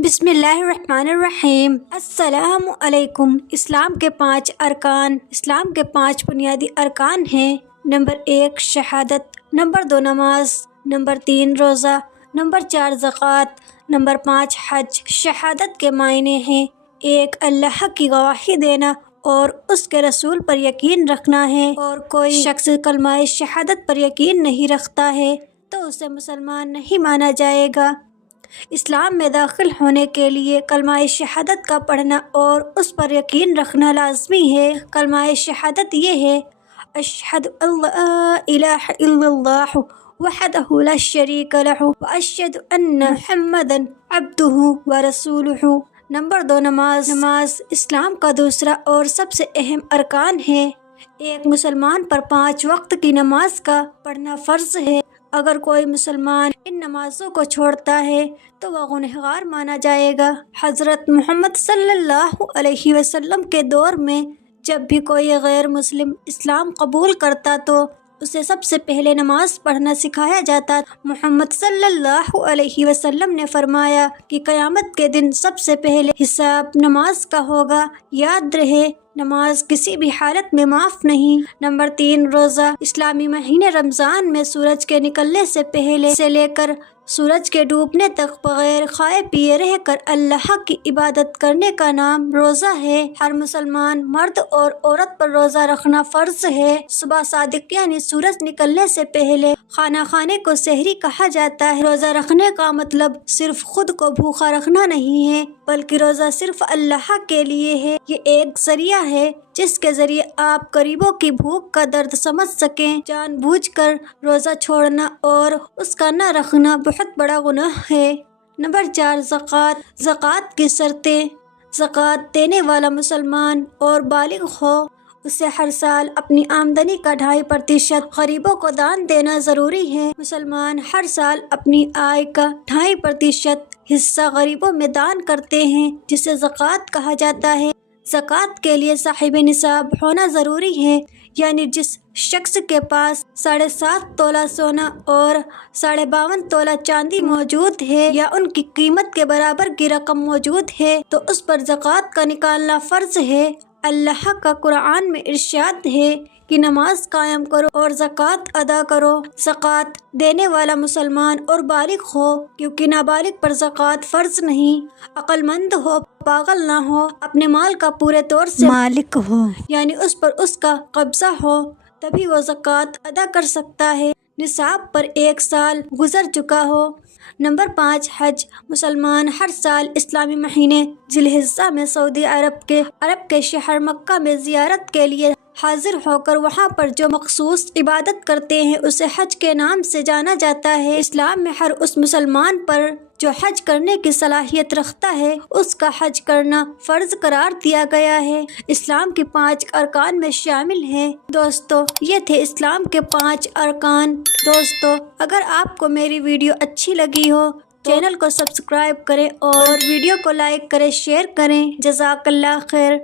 बिस्मिल्लाहिर्रहमानिर्रहीम। अस्सलाम अलैकुम। इस्लाम के 5 अरकान। इस्लाम के 5 बुनियादी अरकान हैं। नंबर 1 शहादत, नंबर 2 नमाज, नंबर 3 रोज़ा, नंबर 4 ज़कात, नंबर 5 हज। शहादत के मायने हैं एक अल्लाह की गवाही देना और उसके रसूल पर यकीन रखना है, और कोई शख्स कलमा शहादत पर यकीन नहीं रखता है तो उसे मुसलमान नहीं माना जाएगा। इस्लाम में दाखिल होने के लिए कलमा शहादत का पढ़ना और उस पर यकीन रखना लाजमी है। कलमा शहादत ये है, अशहदु अल्ला इलाहा इल्लल्लाह वहदहु ला शरीका लहु व अशहदु अन्ना मुहम्मदन अब्दुहु व रसूलुहु। नंबर 2 नमाज। नमाज इस्लाम का दूसरा और सबसे अहम अरकान है। एक मुसलमान पर 5 वक्त की नमाज का पढ़ना फ़र्ज है। अगर कोई मुसलमान इन नमाजों को छोड़ता है तो वह गुनहगार माना जाएगा। हज़रत मोहम्मद सल्लल्लाहु अलैहि वसल्लम के दौर में जब भी कोई गैर मुस्लिम इस्लाम कबूल करता तो उसे सबसे पहले नमाज पढ़ना सिखाया जाता। मोहम्मद सल्लल्लाहु अलैहि वसल्लम ने फरमाया कि क़यामत के दिन सबसे पहले हिसाब नमाज का होगा। याद रहे, नमाज किसी भी हालत में माफ़ नहीं। नंबर 3 रोज़ा। इस्लामी महीने रमज़ान में सूरज के निकलने से पहले से लेकर सूरज के डूबने तक बगैर खाए पिए रह कर अल्लाह की इबादत करने का नाम रोज़ा है। हर मुसलमान मर्द और औरत पर रोज़ा रखना फ़र्ज है। सुबह सादिक यानी सूरज निकलने से पहले खाना खाने को सहरी कहा जाता है। रोज़ा रखने का मतलब सिर्फ खुद को भूखा रखना नहीं है, बल्कि रोज़ा सिर्फ अल्लाह के लिए है। ये एक ज़रिया है जिसके ज़रिए आप गरीबों की भूख का दर्द समझ सकें। जानबूझकर रोज़ा छोड़ना और उसका न रखना बहुत बड़ा गुनाह है। नंबर 4 ज़कात। ज़कात की शर्तें। ज़कात देने वाला मुसलमान और बालिग हो, उसे हर साल अपनी आमदनी का 2.5% गरीबों को दान देना ज़रूरी है। मुसलमान हर साल अपनी आय का 2.5% हिस्सा गरीबों में दान करते हैं, जिसे ज़कात कहा जाता है। ज़कात के लिए साहिब निसाब होना ज़रूरी है, यानी जिस शख्स के पास 7.5 तोला सोना और 52.5 तोला चांदी मौजूद है या उनकी कीमत के बराबर की रकम मौजूद है तो उस पर ज़कात का निकालना फ़र्ज है। अल्लाह का कुरान में इरशाद है कि नमाज कायम करो और ज़कात अदा करो। ज़कात देने वाला मुसलमान और बालिग हो, क्योंकि नाबालिग पर ज़कात फ़र्ज नहीं। अक्लमंद हो, पागल ना हो, अपने माल का पूरे तौर से मालिक हो, यानी उस पर उसका कब्ज़ा हो, तभी वो ज़कात अदा कर सकता है। निसाब पर 1 साल गुजर चुका हो। नंबर 5 हज। मुसलमान हर साल इस्लामी महीने जिलहिज्जा में सऊदी अरब के शहर मक्का में ज़ियारत के लिए हाजिर होकर वहाँ पर जो मखसूस इबादत करते हैं उसे हज के नाम से जाना जाता है। इस्लाम में हर उस मुसलमान पर जो हज करने की सलाहियत रखता है उसका हज करना फ़र्ज करार दिया गया है। इस्लाम के 5 अरकान में शामिल है। दोस्तों, ये थे इस्लाम के 5 अरकान। दोस्तों, अगर आपको मेरी वीडियो अच्छी लगी हो तो चैनल को सब्सक्राइब करें और वीडियो को लाइक करें, शेयर करें। जज़ाकल्लाह खैर।